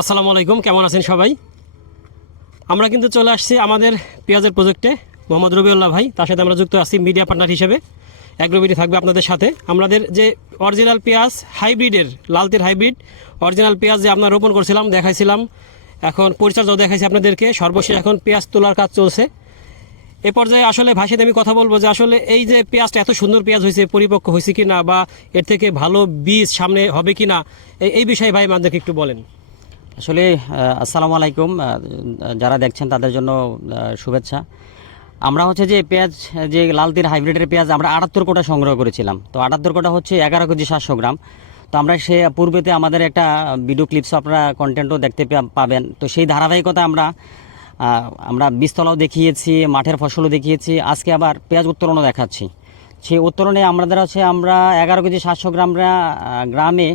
আসসালামু আলাইকুম, কেমন আছেন সবাই? আমরা কিন্তু চলে আসছি আমাদের পেঁয়াজের প্রজেক্টে। মোহাম্মদ রবিউল্লাহ ভাই, তার সাথে আমরা যুক্ত আছি মিডিয়া পার্টনার হিসেবে। অ্যাগ্রোবিডি থাকবে আপনাদের সাথে। আমাদের যে অরিজিনাল পেঁয়াজ হাইব্রিডের, লালতির হাইব্রিড অরিজিনাল পেঁয়াজ যে আপনার রোপণ করছিলাম, দেখাইছিলাম, এখন পরিচর্যাও দেখাইছি আপনাদেরকে। সর্বশেষ এখন পেঁয়াজ তোলার কাজ চলছে। এ পর্যায়ে আসলে ভাষাতে আমি কথা বলবো যে আসলে এই যে পেঁয়াজটা এত সুন্দর পেঁয়াজ হয়েছে, পরিপক্ক হয়েছে কি না, বা এর থেকে ভালো বীজ সামনে হবে কি না, এই বিষয়ে ভাই আমাদেরকে একটু বলেন। আসলে আসসালামু আলাইকুম, যারা দেখছেন তাদের জন্য শুভেচ্ছা। আমরা হচ্ছে যে পেঁয়াজ, যে লালতির হাইব্রিডের পেঁয়াজ আমরা 78 কোটা সংগ্রহ করেছিলাম। তো 78 কোটা হচ্ছে 11 কেজি 700 গ্রাম। তো আমরা সে পূর্বেতে আমাদের একটা ভিডিও ক্লিপস, আপনারা কন্টেন্টও দেখতে পাবেন। তো সেই ধারাবাহিকতা আমরা বীজতলাও দেখিয়েছি, মাঠের ফসলও দেখিয়েছি, আজকে আবার পেঁয়াজ উত্তোলনও দেখাচ্ছি। সেই উত্তোলনে আমাদের আছে, আমরা 11 কেজি 700 গ্রামে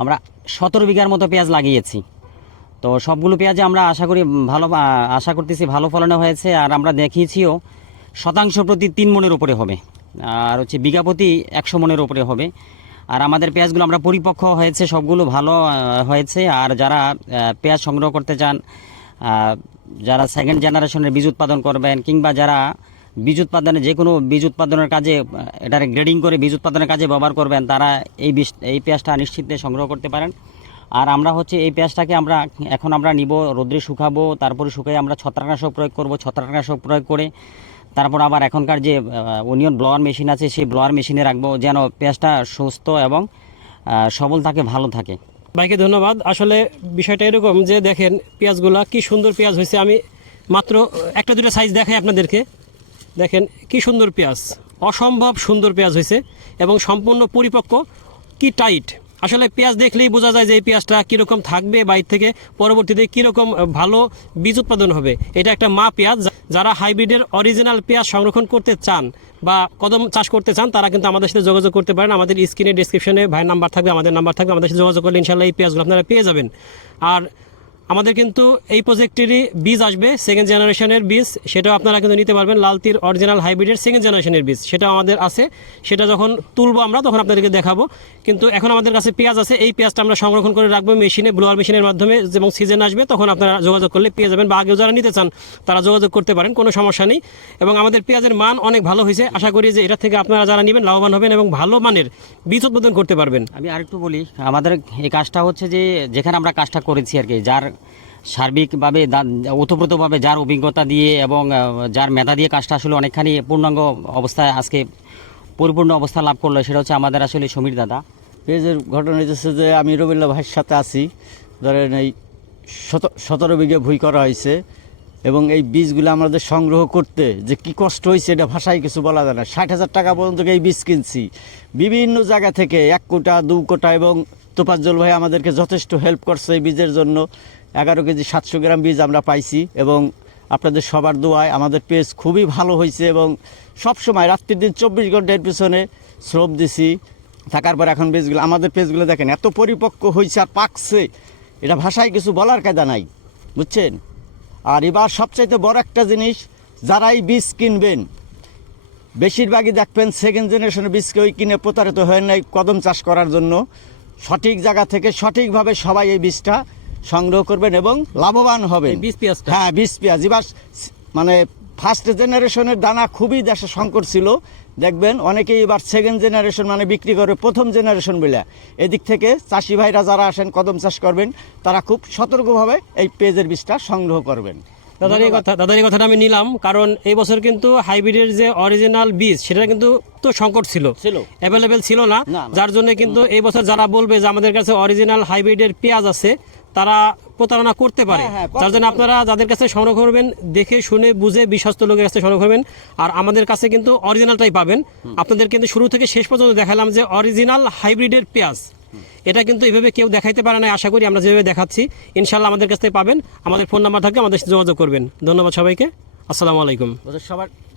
আমরা 17 বিঘার মতো পেঁয়াজ লাগিয়েছি। তো সবগুলো পেঁয়াজে আমরা আশা করতেছি ভালো ফলনে হয়েছে। আর আমরা দেখিয়েছিও শতাংশ প্রতি 3 মণের উপরে হবে, আর হচ্ছে বিঘা প্রতি 100 মণের উপরে হবে। আর আমাদের পেঁয়াজগুলো আমরা পরিপক্ক হয়েছে, সবগুলো ভালো হয়েছে। আর যারা পেঁয়াজ সংগ্রহ করতে চান, যারা সেকেন্ড জেনারেশনের বীজ উৎপাদন করবেন, কিংবা যারা বীজ উৎপাদনে যে কোনো বীজ উৎপাদনের কাজে এটার গ্রেডিং করে বীজ উৎপাদনের কাজে ব্যবহার করবেন, তারা এই পেঁয়াজটা নিশ্চিন্তে সংগ্রহ করতে পারেন। আর আমরা হচ্ছে এই পেঁয়াজটাকে আমরা নিব, রোদ্রে শুকাবো, তারপরে শুকিয়ে আমরা ছত্রাকনাশক প্রয়োগ করব। ছত্রাকনাশক প্রয়োগ করে তারপর আবার এখনকার যে অনিয়ন ব্লোয়ার মেশিন আছে, সেই ব্লোয়ার মেশিনে রাখবো, যেন পেঁয়াজটা সুস্থ এবং সবল থাকে, ভালো থাকে। ভাইকে ধন্যবাদ। আসলে বিষয়টা এরকম যে দেখেন পেঁয়াজগুলা কি সুন্দর পেঁয়াজ হয়েছে। আমি মাত্র একটা দুটো সাইজ দেখাই আপনাদেরকে। দেখেন কি সুন্দর পেঁয়াজ, অসম্ভব সুন্দর পেঁয়াজ হয়েছে এবং সম্পূর্ণ পরিপক্ক, কি টাইট। আসলে পেঁয়াজ দেখলেই বোঝা যায় যে এই পেঁয়াজটা কীরকম থাকবে, বাইর থেকে পরবর্তীতে কীরকম ভালো বীজ উৎপাদন হবে। এটা একটা মা পেঁয়াজ। যারা হাইব্রিডের অরিজিনাল পেঁয়াজ সংরক্ষণ করতে চান বা কদম চাষ করতে চান, তারা কিন্তু আমাদের সাথে যোগাযোগ করতে পারেন। আমাদের স্ক্রিনে ডিসক্রিপশনে ভাইয়ের নাম্বার থাকবে, আমাদের নাম্বার থাকবে। আমাদের সাথে যোগাযোগ করলে ইনশাল্লাহ এই পেঁয়াজগুলো আপনারা পেয়ে যাবেন। আর আমাদের কিন্তু এই প্রজেক্টেরই বীজ আসবে, সেকেন্ড জেনারেশনের বীজ, সেটাও আপনারা কিন্তু নিতে পারবেন। লালতির অরিজিনাল হাইব্রিডের সেকেন্ড জেনারেশনের বীজ, সেটাও আমাদের আছে। সেটা যখন তুলবো আমরা, তখন আপনাদেরকে দেখাবো। কিন্তু এখন আমাদের কাছে পেঁয়াজ আছে, এই পেঁয়াজটা আমরা সংরক্ষণ করে রাখবো মেশিনে, ব্লোয়ার মেশিনের মাধ্যমে। এবং সিজন আসবে তখন আপনারা যোগাযোগ করলে পেয়ে যাবেন, বা আগেও যারা নিতে চান তারা যোগাযোগ করতে পারেন, কোনো সমস্যা নেই। এবং আমাদের পেঁয়াজের মান অনেক ভালো হয়েছে। আশা করি যে এটা থেকে আপনারা যারা নেবেন লাভবান হবেন এবং ভালো মানের বীজ উৎপাদন করতে পারবেন। আমি আরেকটু বলি, আমাদের এই কাজটা হচ্ছে যে যেখানে আমরা কাজটা করেছি আর কি, যার সার্বিকভাবে ওতপ্রোতভাবে যার অভিজ্ঞতা দিয়ে এবং যার মেধা দিয়ে কাজটা আসলে অনেকখানি পূর্ণাঙ্গ অবস্থায় আজকে পরিপূর্ণ অবস্থা লাভ করলো, সেটা হচ্ছে আমাদের আসলে সমীর দাদা। পেঁয়াজের ঘটনা হচ্ছে যে আমি রবিউল্লাহ ভাইয়ের সাথে আছি। ধরেন এই 17 বিঘে ভুঁই করা হয়েছে, এবং এই বীজগুলো আমাদের সংগ্রহ করতে যে কি কষ্ট হয়েছে এটা ভাষায় কিছু বলা যায় না। 60,000 টাকা পর্যন্ত এই বীজ কিনছি বিভিন্ন জায়গা থেকে, 1 কোটা 2 কোটা, এবং তোফাজ্জল ভাই আমাদেরকে যথেষ্ট হেল্প করছে এই বীজের জন্য। 11 কেজি 700 গ্রাম বীজ আমরা পাইছি, এবং আপনাদের সবার দোয়ায় আমাদের পেঁয়াজ খুবই ভালো হয়েছে। এবং সবসময় রাত্রির দিন 24 ঘন্টা এর পিছনে শ্রম দিছি থাকার পর এখন পেঁয়াজগুলো, আমাদের পেঁয়াজগুলো দেখেন এত পরিপক্ক হয়েছে আর পাকছে, এটা ভাষায় কিছু বলার কায়দা নাই, বুঝছেন। আর এবার সবচাইতে বড় একটা জিনিস, যারা এই বীজ কিনবেন বেশিরভাগই দেখবেন সেকেন্ড জেনারেশনের বীজ কেউ কিনে প্রতারিত হয় নাই কদম চাষ করার জন্য। সঠিক জায়গা থেকে সঠিকভাবে সবাই এই বীজটা সংগ্রহ করবেন এবং লাভবান হবেন। হ্যাঁ, বীজ পেঁয়াজ এবার মানে ফার্স্ট জেনারেশনের দানা খুবই দেশে সংকট ছিল, দেখবেন অনেকেই এবার সেকেন্ড জেনারেশন মানে বিক্রি করে প্রথম জেনারেশন বলে। এদিক থেকে চাষি ভাইরা যারা আসেন কদম চাষ করবেন, তারা খুব সতর্কভাবে এই পেঁয়াজের বীজটা সংগ্রহ করবেন। দাদার এই কথাটা আমি নিলাম, কারণ এই বছর কিন্তু হাইব্রিডের যে অরিজিনাল বীজ সেটা কিন্তু তো সংকট ছিল, অ্যাভেলেবেল ছিল না। যার জন্য কিন্তু এই বছর যারা বলবে যে আমাদের কাছে অরিজিনাল হাইব্রিডের পেঁয়াজ আছে, তারা প্রতারণা করতে পারে। যার জন্য আপনারা যাদের কাছে সংগ্রহ করবেন, দেখে শুনে বুঝে বিশ্বস্ত লোকের কাছে সংগ্রহ করবেন। আর আমাদের কাছে কিন্তু অরিজিনালটাই পাবেন। আপনাদের কিন্তু শুরু থেকে শেষ পর্যন্ত দেখালাম যে অরিজিনাল হাইব্রিডের পেঁয়াজ, এটা কিন্তু এভাবে কেউ দেখাইতে পারে না। আশা করি আমরা যেভাবে দেখাচ্ছি ইনশাল্লাহ আমাদের কাছ থেকে পাবেন। আমাদের ফোন নাম্বার থাকলে আমাদের সাথে যোগাযোগ করবেন। ধন্যবাদ সবাইকে, আসসালামু আলাইকুম। সবার